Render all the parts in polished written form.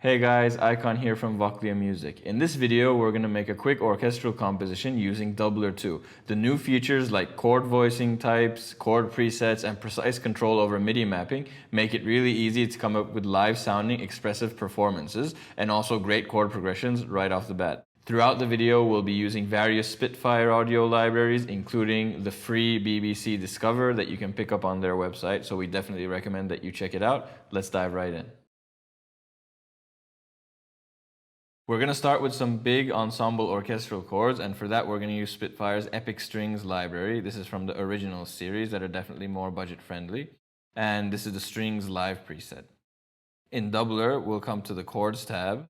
Hey guys, Icon here from Voclia Music. In this video, we're going to make a quick orchestral composition using Dubler 2. The new features like chord voicing types, chord presets, and precise control over MIDI mapping make it really easy to come up with live sounding expressive performances and also great chord progressions right off the bat. Throughout the video, we'll be using various Spitfire audio libraries, including the free BBC Discover that you can pick up on their website, so we definitely recommend that you check it out. Let's dive right in. We're going to start with some big ensemble orchestral chords, and for that we're going to use Spitfire's Epic Strings library. This is from the original series that are definitely more budget friendly, and this is the Strings Live preset. In Dubler, we'll come to the Chords tab,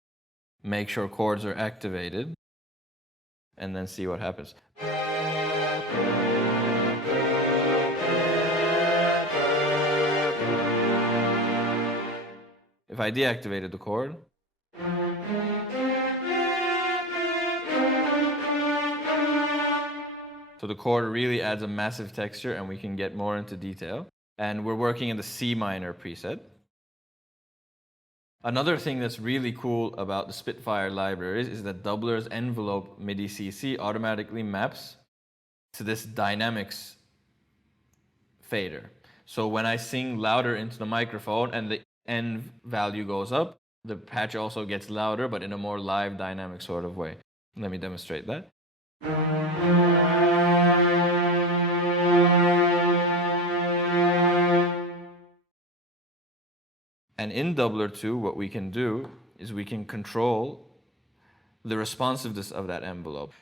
make sure chords are activated, and then see what happens. If I deactivated the chord, so the chord really adds a massive texture and we can get more into detail. And we're working in the C minor preset. Another thing that's really cool about the Spitfire libraries is that Dubler's envelope MIDI CC automatically maps to this dynamics fader. So when I sing louder into the microphone and the N value goes up, the patch also gets louder, but in a more live dynamic sort of way. Let me demonstrate that. And in Dubler 2, what we can do is we can control the responsiveness of that envelope.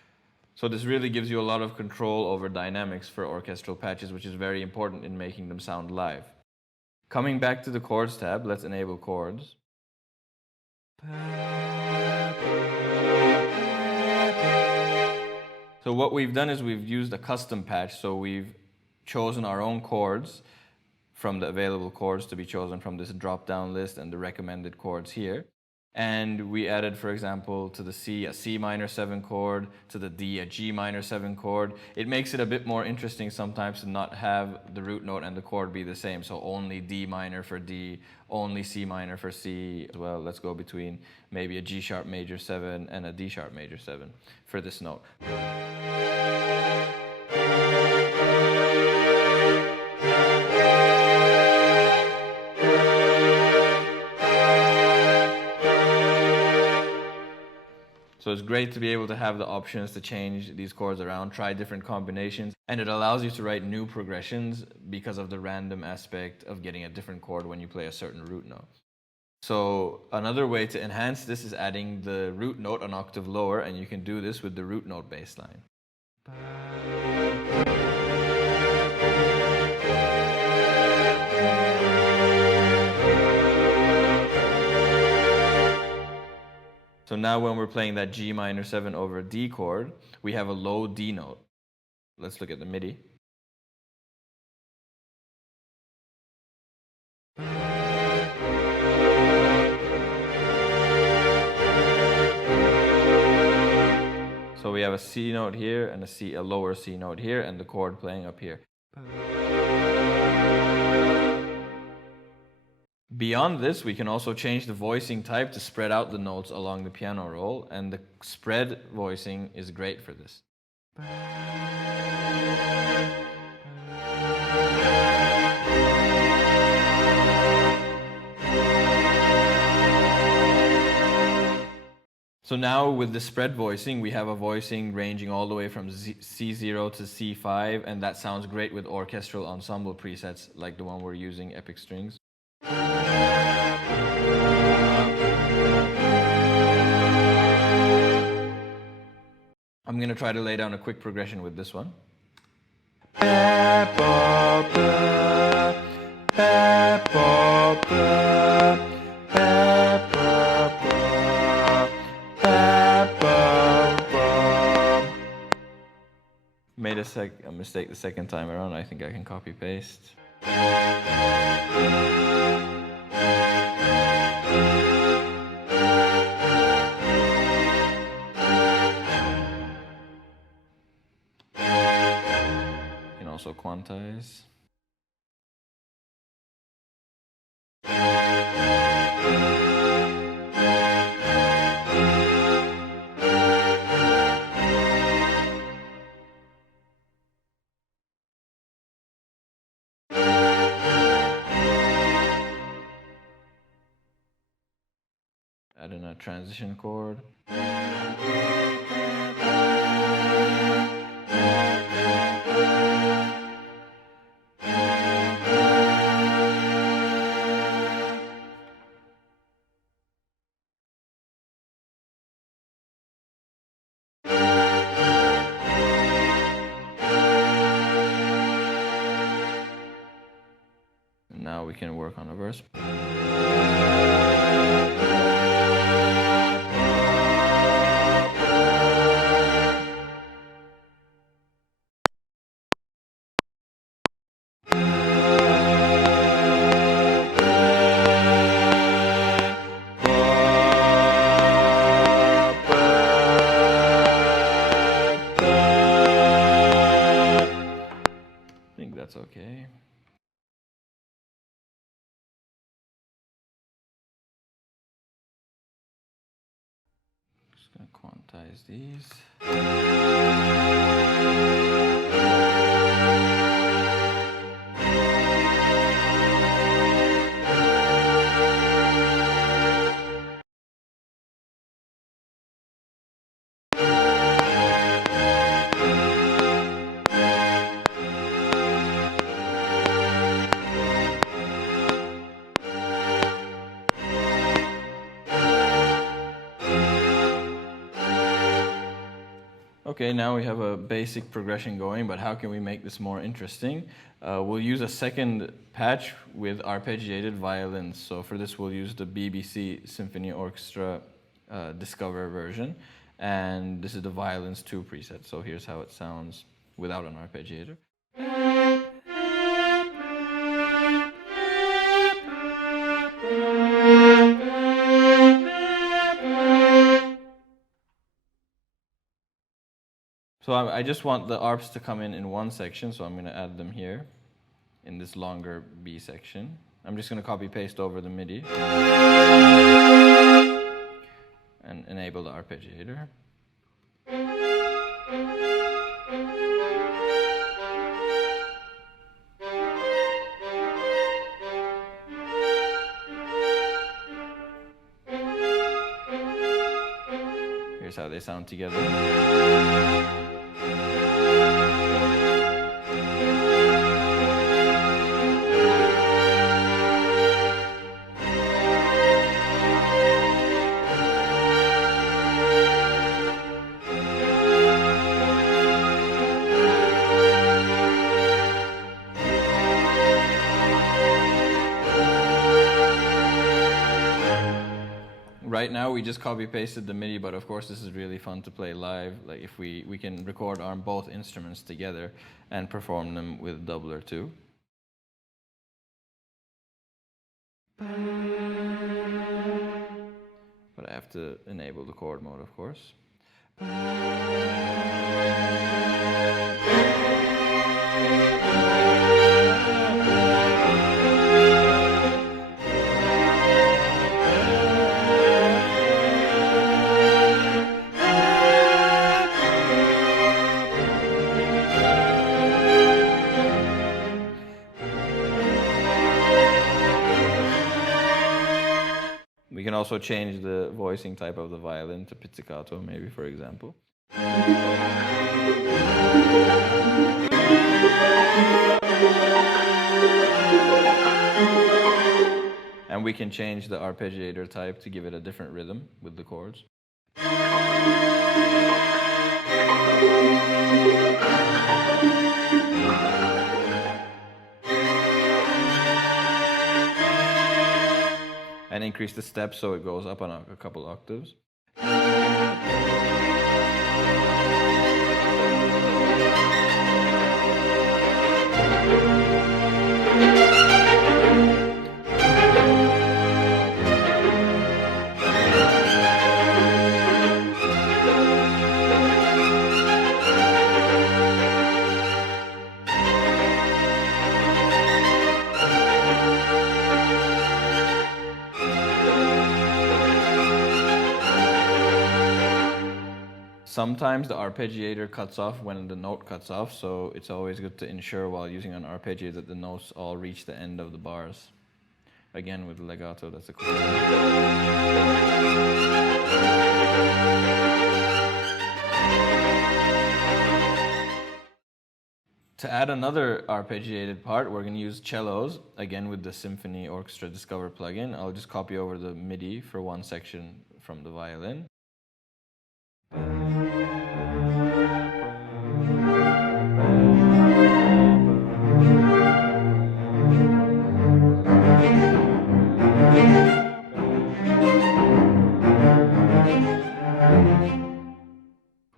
So this really gives you a lot of control over dynamics for orchestral patches, which is very important in making them sound live. Coming back to the Chords tab, let's enable chords. So what we've done is we've used a custom patch, so we've chosen our own chords from the available chords to be chosen from this drop-down list and the recommended chords here. And we added, for example, to the C, a C minor 7 chord, to the D, a G minor 7 chord. It makes it a bit more interesting sometimes to not have the root note and the chord be the same. So only D minor for D, only C minor for C as well. Let's go between maybe a G sharp major 7 and a D sharp major 7 for this note. So it's great to be able to have the options to change these chords around, try different combinations, and it allows you to write new progressions because of the random aspect of getting a different chord when you play a certain root note. So another way to enhance this is adding the root note an octave lower, and you can do this with the root note bassline. So now when we're playing that G minor 7 over D chord, we have a low D note. Let's look at the MIDI. So we have a C note here and a lower C note here, and the chord playing up here. Beyond this, we can also change the voicing type to spread out the notes along the piano roll, and the spread voicing is great for this. So now with the spread voicing, we have a voicing ranging all the way from C0 to C5, and that sounds great with orchestral ensemble presets like the one we're using, Epic Strings. I'm going to try to lay down a quick progression with this one. Made a mistake the second time around. I think I can copy paste. Also quantize. Add in a transition chord. Now we can work on a verse. I think that's okay. Just gonna quantize these. Okay, now we have a basic progression going, but how can we make this more interesting? We'll use a second patch with arpeggiated violins. So for this, we'll use the BBC Symphony Orchestra Discover version. And this is the Violins 2 preset. So here's how it sounds without an arpeggiator. So I just want the arps to come in one section, so I'm going to add them here in this longer B section. I'm just going to copy paste over the MIDI and enable the arpeggiator. Here's how they sound together. Right now we just copy pasted the MIDI, but of course this is really fun to play live. Like if we can record on both instruments together and perform them with Dubler too. But I have to enable the chord mode, of course. We can also change the voicing type of the violin to pizzicato, maybe, for example. And we can change the arpeggiator type to give it a different rhythm with the chords. And increase the steps so it goes up on a couple octaves. Sometimes the arpeggiator cuts off when the note cuts off, so it's always good to ensure while using an arpeggiator that the notes all reach the end of the bars. Again with legato, that's a cool. To add another arpeggiated part, we're going to use cellos, again with the Symphony Orchestra Discover plugin. I'll just copy over the MIDI for one section from the violin.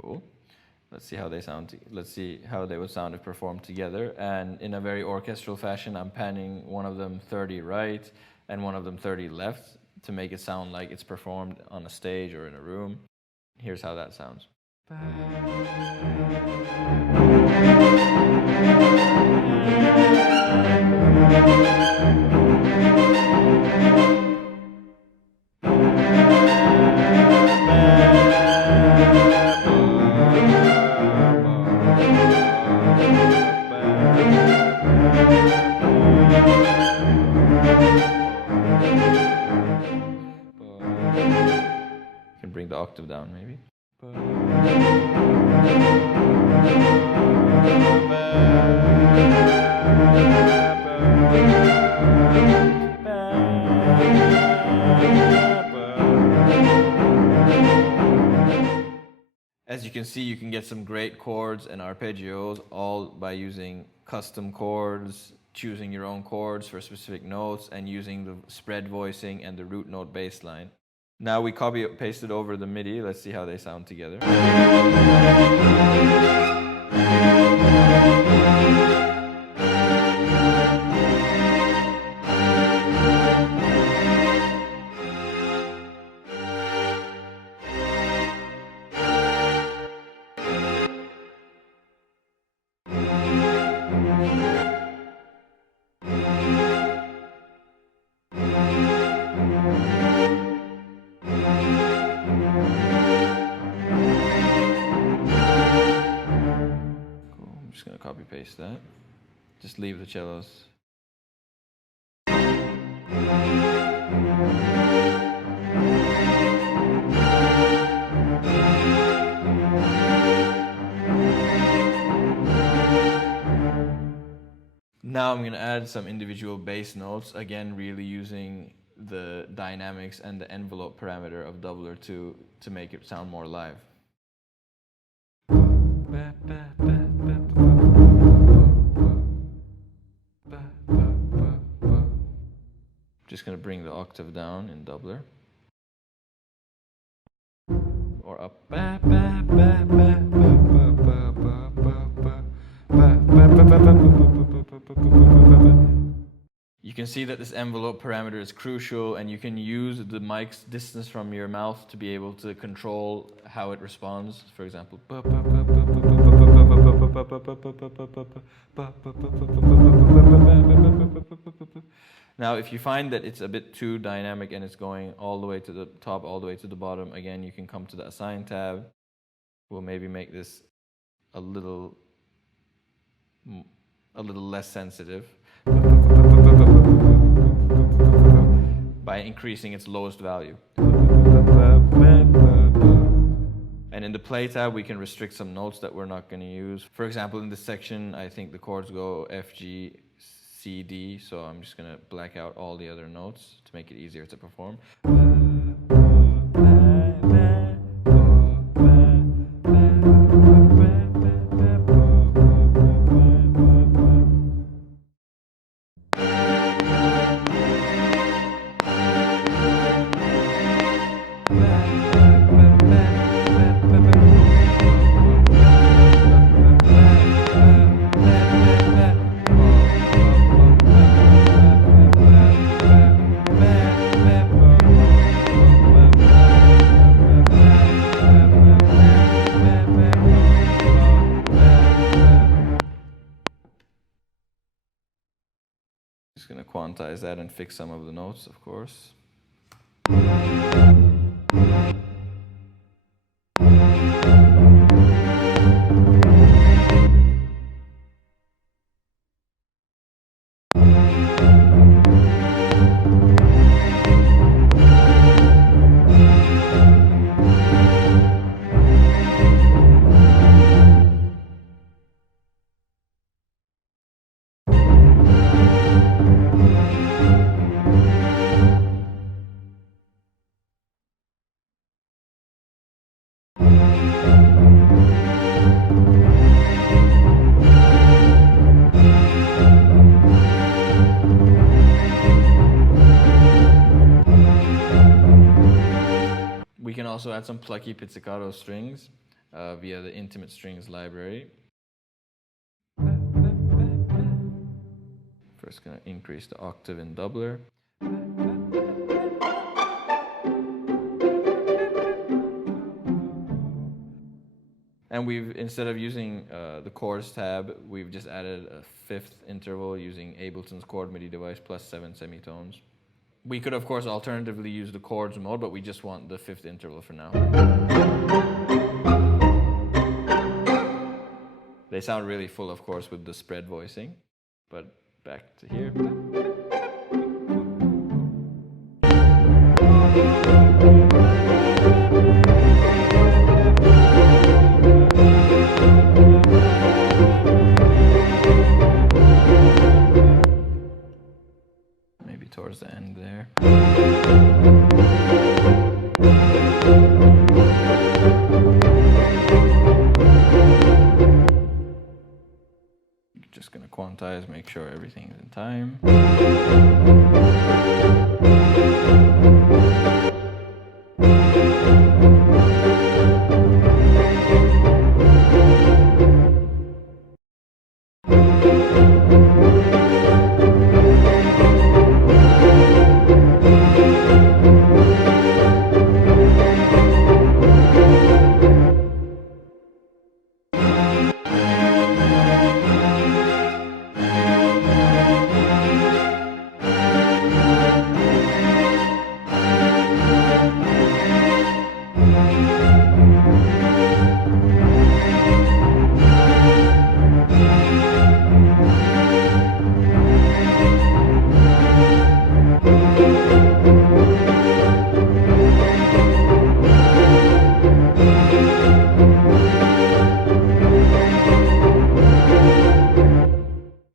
Cool. Let's see how they sound. Let's see how they would sound if performed together. And in a very orchestral fashion, I'm panning one of them 30 right and one of them 30 left to make it sound like it's performed on a stage or in a room. Here's how that sounds. Can bring the octave down maybe. As you can see, you can get some great chords and arpeggios all by using custom chords, choosing your own chords for specific notes, and using the spread voicing and the root note bass line. Now we copy and paste it over the MIDI. Let's see how they sound together. Just going to copy paste that. Just leave the cellos. Now I'm going to add some individual bass notes, again really using the dynamics and the envelope parameter of Dubler to make it sound more live. Just going to bring the octave down in Dubler. Or up. You can see that this envelope parameter is crucial, and you can use the mic's distance from your mouth to be able to control how it responds. For example, now if you find that it's a bit too dynamic and it's going all the way to the top, all the way to the bottom, again you can come to the Assign tab. We'll maybe make this a little less sensitive by increasing its lowest value. And in the Play tab, we can restrict some notes that we're not going to use. For example, in this section, I think the chords go F, G, C, D, so I'm just going to black out all the other notes to make it easier to perform. Just going to quantize that and fix some of the notes, of course. also add some Plucky Pizzicato strings via the Intimate Strings library. First gonna increase the octave in Dubler. And we've, instead of using the Chords tab, we've just added a 5th interval using Ableton's chord MIDI device plus 7 semitones. We could, of course, alternatively use the chords mode, but we just want the 5th interval for now. They sound really full, of course, with the spread voicing, but back to here. Maybe towards the end there. Just gonna quantize, make sure everything is in time.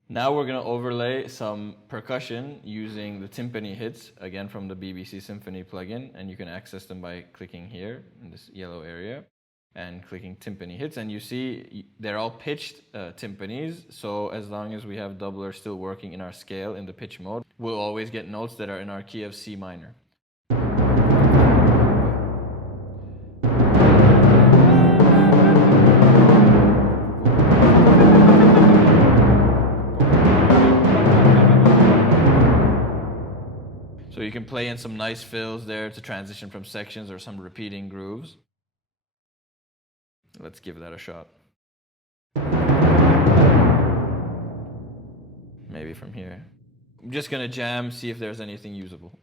Now we're going to overlay some percussion using the timpani hits, again from the BBC Symphony plugin, and you can access them by clicking here in this yellow area and clicking timpani hits, and you see they're all pitched timpanis, so as long as we have Dubler still working in our scale in the pitch mode, we'll always get notes that are in our key of C minor. So you can play in some nice fills there to transition from sections or some repeating grooves. Let's give that a shot. Maybe from here. I'm just gonna jam, see if there's anything usable.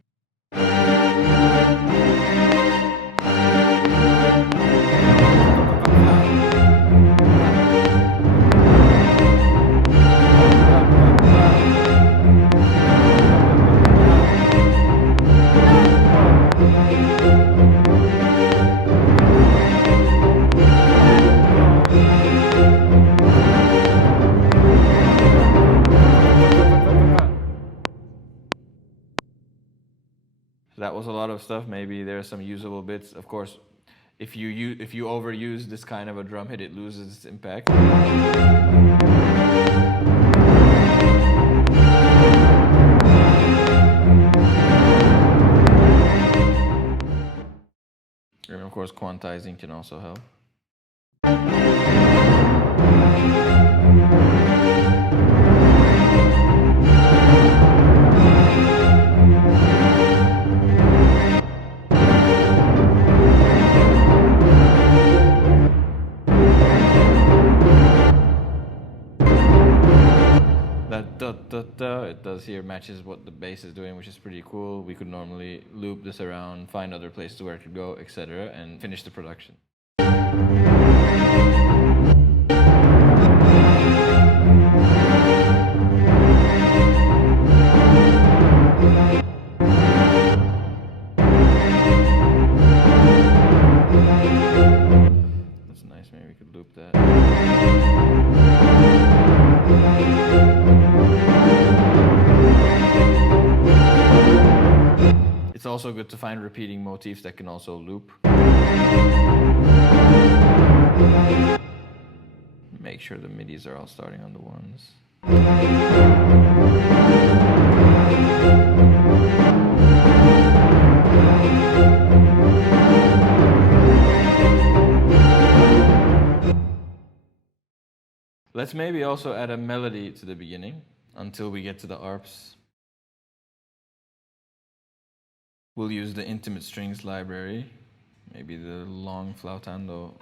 That was a lot of stuff. Maybe there are some usable bits. Of course, if you overuse this kind of a drum hit, it loses its impact. And of course, quantizing can also help. It does here matches what the bass is doing, which is pretty cool. We could normally loop this around, find other places where it could go, etc., and finish the production. That's nice, maybe we could loop that. It's also good to find repeating motifs that can also loop. Make sure the MIDIs are all starting on the ones. Let's maybe also add a melody to the beginning until we get to the arps. We'll use the intimate strings library, maybe the long flautando.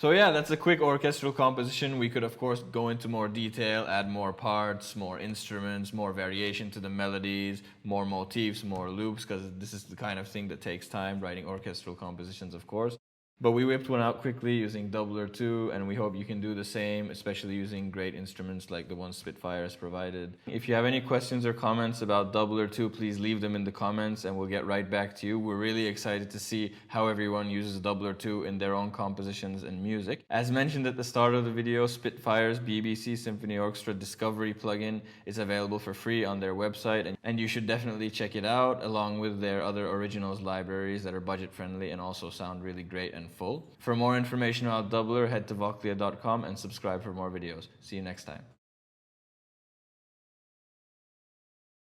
So yeah, that's a quick orchestral composition. We could of course go into more detail, add more parts, more instruments, more variation to the melodies, more motifs, more loops, because this is the kind of thing that takes time, writing orchestral compositions of course. But we whipped one out quickly using Dubler 2, and we hope you can do the same, especially using great instruments like the ones Spitfire has provided. If you have any questions or comments about Dubler 2, please leave them in the comments and we'll get right back to you. We're really excited to see how everyone uses Dubler 2 in their own compositions and music. As mentioned at the start of the video, Spitfire's BBC Symphony Orchestra Discovery plugin is available for free on their website, and you should definitely check it out along with their other originals libraries that are budget friendly and also sound really great and full. For more information about Dubler, head to voclia.com and subscribe for more videos. See you next time.